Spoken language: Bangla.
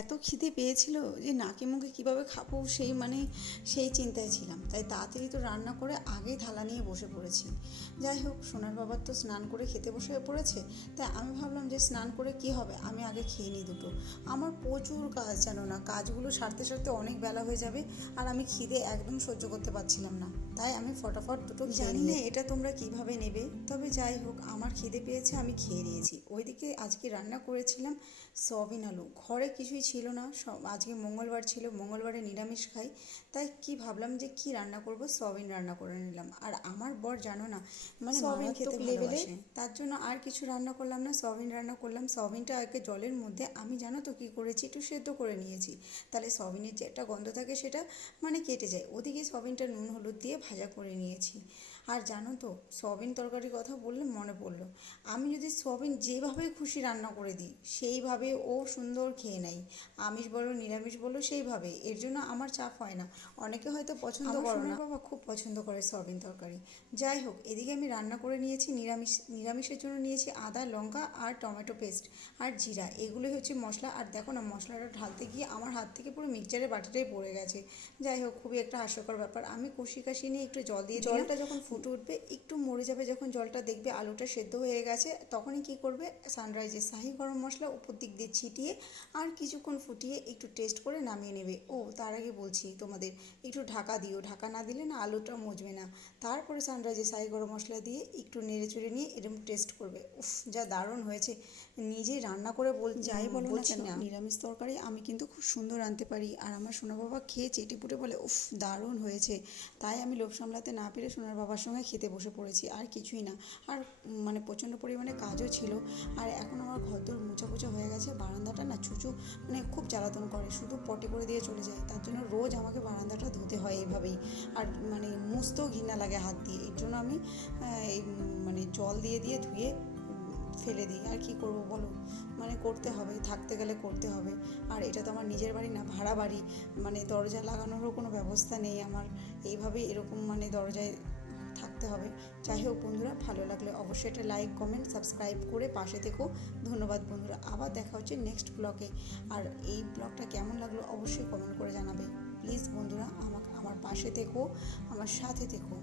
এত খিদে পেয়েছিল যে নাকে মুখে কীভাবে খাব সেই মানে সেই চিন্তায় ছিলাম। তাই তাড়াতাড়ি তো রান্না করে আগেই থালা নিয়ে বসে পড়েছি। যাই হোক সোনার বাবার তো স্নান করে খেতে বসে পড়েছে। তাই আমি ভাবলাম যে স্নান করে কি হবে? আমি আগে খেয়ে নিই দুটো। আমার প্রচুর কাজ জানো না? কাজগুলো সারতে সারতে অনেক বেলা হয়ে যাবে আর আমি খিদে একদম সহ্য করতে পারছিলাম না। তাই আমি ফটাফট দুটো জানি না এটা তোমরা কীভাবে নেবে। তবে যাই হোক আমার খিদে পেয়েছে আমি খেয়ে নিয়েছি। ওইদিকে আজকে রান্না করেছিলাম সয়াবিন আলু। ঘরে কিছুই ছিল না সব আজকে মঙ্গলবার ছিল মঙ্গলবারে নিরামিষ খাই তাই কি ভাবলাম যে কি রান্না করব? সয়াবিন রান্না করে নিলাম। আর আমার বর জানো না মানে সয়াবিন খেতে লেভেলে তার জন্য আর কিছু রান্না করলাম না সয়াবিন রান্না করলাম। সয়াবিনটা আগে জলের মধ্যে আমি জানো তো কী করেছি একটু সেদ্ধ করে নিয়েছি। তাহলে সয়াবিনের যে একটা গন্ধ থাকে সেটা মানে কেটে যায়। ওদিকে সয়াবিনটা নুন হলুদ দিয়ে ভাজা করে নিয়েছি। আর জানো তো সয়াবিন তরকারির কথা বললে মনে পড়ল। আমি যদি সয়াবিন যেভাবে খুশি রান্না করে দিই সেইভাবে ও সুন্দর খেয়ে নেয়। আমিষ বলো নিরামিষ বলো সেইভাবে এর জন্য আমার চাপ হয় না। অনেকে হয়তো পছন্দ করে না। বাবা খুব পছন্দ করে সয়াবিন তরকারি। যাই হোক এদিকে আমি রান্না করে নিয়েছি নিরামিষ নিরামিষের জন্য নিয়েছি আদা লঙ্কা আর টমেটো পেস্ট আর জিরা। এগুলোই হচ্ছে মশলা। আর দেখো না মশলাটা ঢালতে গিয়ে আমার হাত থেকে পুরো মিক্সচারের বাটিটাই পড়ে গেছে। যাই হোক খুবই একটা হাস্যকর ব্যাপার। আমি কষি কাশি নিয়ে একটু জল দিয়ে জলটা যখন ফুটে উঠবে একটু মরে যাবে যখন জলটা দেখবে আলুটা সেদ্ধ হয়ে গেছে তখনই কি করবে? সানরাইজের শাহি গরম মশলা উপর দিক দিয়ে ছিটিয়ে আর কিছুক্ষণ ফুটিয়ে একটু টেস্ট করে নামিয়ে নেবে। ও তার আগে বলছি তোমাদের একটু ঢাকা দিও। ঢাকা না দিলে না আলুটা মজবে না। তারপরে সানরাইজে শাহি গরম মশলা দিয়ে একটু নেড়ে চড়ে নিয়ে এরকম টেস্ট করবে। উফ যা দারুণ হয়েছে। নিজেই রান্না করে বল যাই বলো না কেন? নিরামিষ তরকারি আমি কিন্তু খুব সুন্দর রাঁধতে পারি। আর আমার সোনা বাবা খেয়ে চেটে পুটে বলে উফ দারুণ হয়েছে। তাই আমি লোভ সামলাতে না পেরে সোনার বাবার সঙ্গে খেতে বসে পড়েছি আর কিছুই না। আর মানে প্রচণ্ড পরিমাণে কাজও ছিল। আর এখন আমার ঘরদোর মোছা পোছা হয়ে গেছে বারান্দাটা না চুচু মানে খুব জ্বালাতন করে, শুধু পটে করে দিয়ে চলে যায়। তার জন্য রোজ আমাকে বারান্দাটা ধুতে হয় এইভাবেই। আর মানে মুছতেও ঘৃণা লাগে হাত দিয়ে। এর জন্য আমি এই মানে জল দিয়ে দিয়ে ধুয়ে ফেলে দিই। আর কি করব বলো? মানে করতে হবে, থাকতে গেলে করতে হবে। আর এটা তো আমার নিজের বাড়ি না, ভাড়া বাড়ি। মানে দরজা লাগানোরও কোনো ব্যবস্থা নেই আমার। এইভাবেই এরকম মানে দরজায় থাকতে হবে। যাই হোক বন্ধুরা, ভালো লাগলে অবশ্যই এটা লাইক কমেন্ট সাবস্ক্রাইব করে পাশে থেকো। ধন্যবাদ বন্ধুরা, আবার দেখা হচ্ছে নেক্সট ব্লগে আর এই ব্লগটা কেমন লাগল অবশ্যই কমেন্ট করে জানাবে। প্লিজ বন্ধুরা, আমাকে, আমার পাশে থেকো, আমার সাথে থেকো।